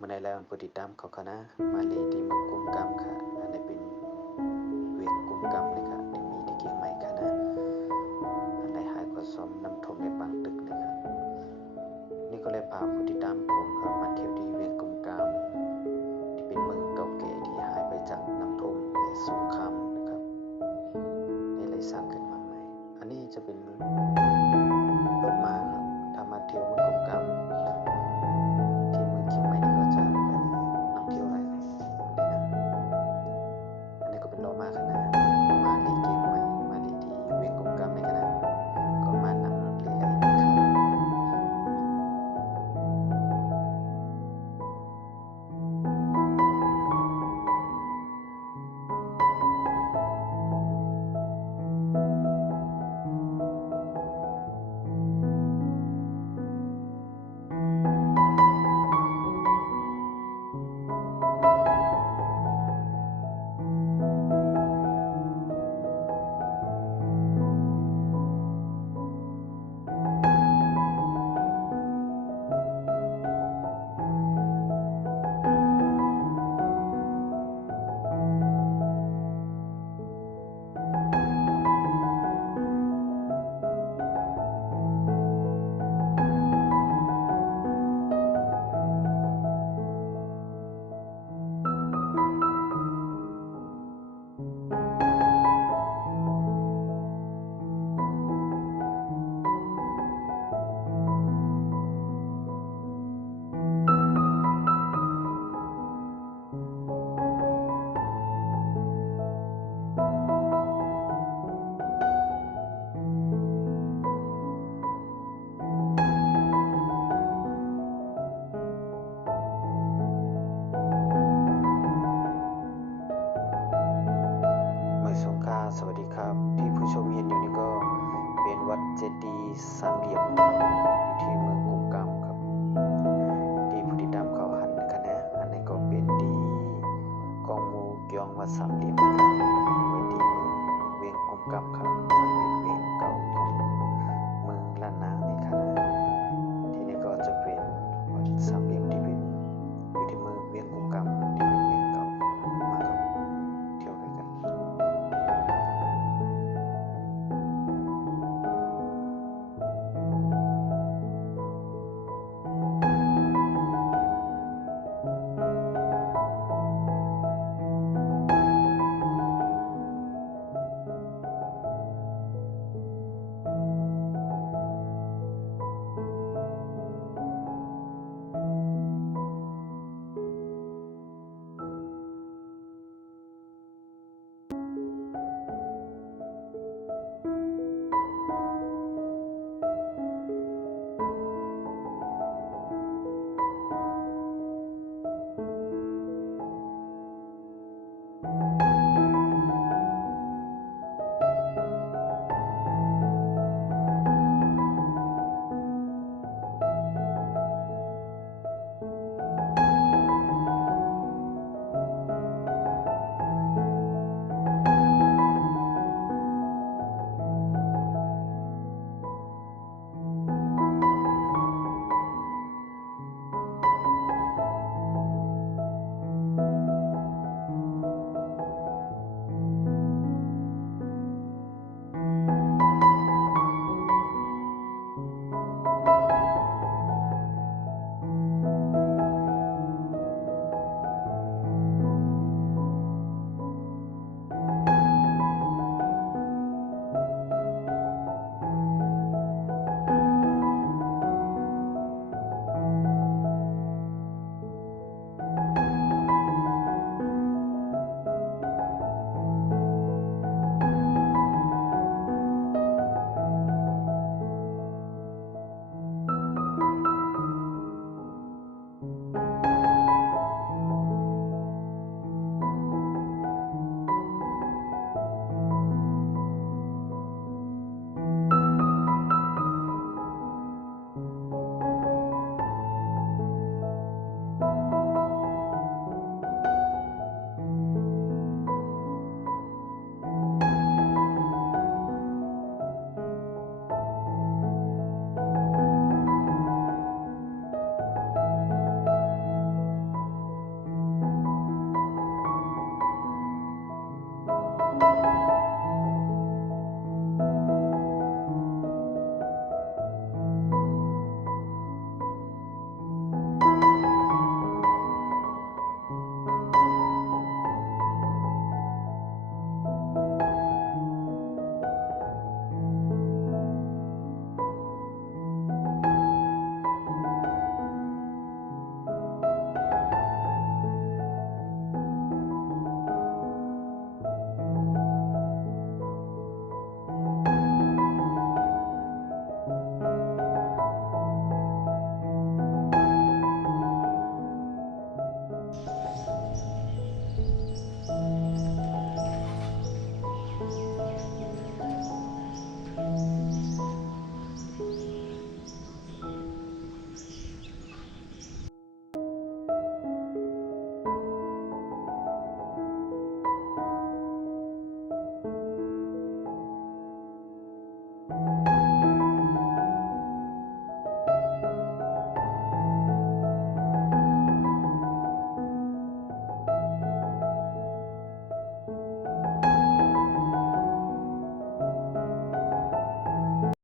มาได้แล้วผู้ติดตามเขาคณะมาเลยที่เมืองกุมกำค่ะอันนี้เป็นเวกกุมกำเลยค่ะที่มีที่เกียงใหม่ค่ะนะอันใดหายก็ซ้อมน้ำท่วมในบางตึกเลยค่ะนี่ก็เลยพาผู้ติดตามผมครับมาเที่ยวที่เวกกุมกำที่เป็นเมืองเก่าแก่ที่หายไปจากน้ำท่วมและสงครามนะครับนี่เลยสร้างขึ้นมาใหม่อันนี้จะเป็นรถม้าครับถ้ามาเที่ยวเมืองกุมกำที่เมืองเชียงใหม่นี่ก็จะแบบนำเที่ยวได้ครับอันนี้ก็เป็นล้อม้าคณะมาลีเกียงใหม่มาลีที่เวกกุมกำในคณะก็มานั่งเรือนะครับสงขลาสวัสดีครับที่ผู้ชมเห็นอยู่นี่ก็เป็นวัดเจดีย์สามเหลี่ยมอยู่ที่เมืองกุมกำครับที่ผู้ติดตามเขาหันคณะอันนี้ก็เป็นที่กองมูเกียงวัดสามเหลี่ยมนะครับ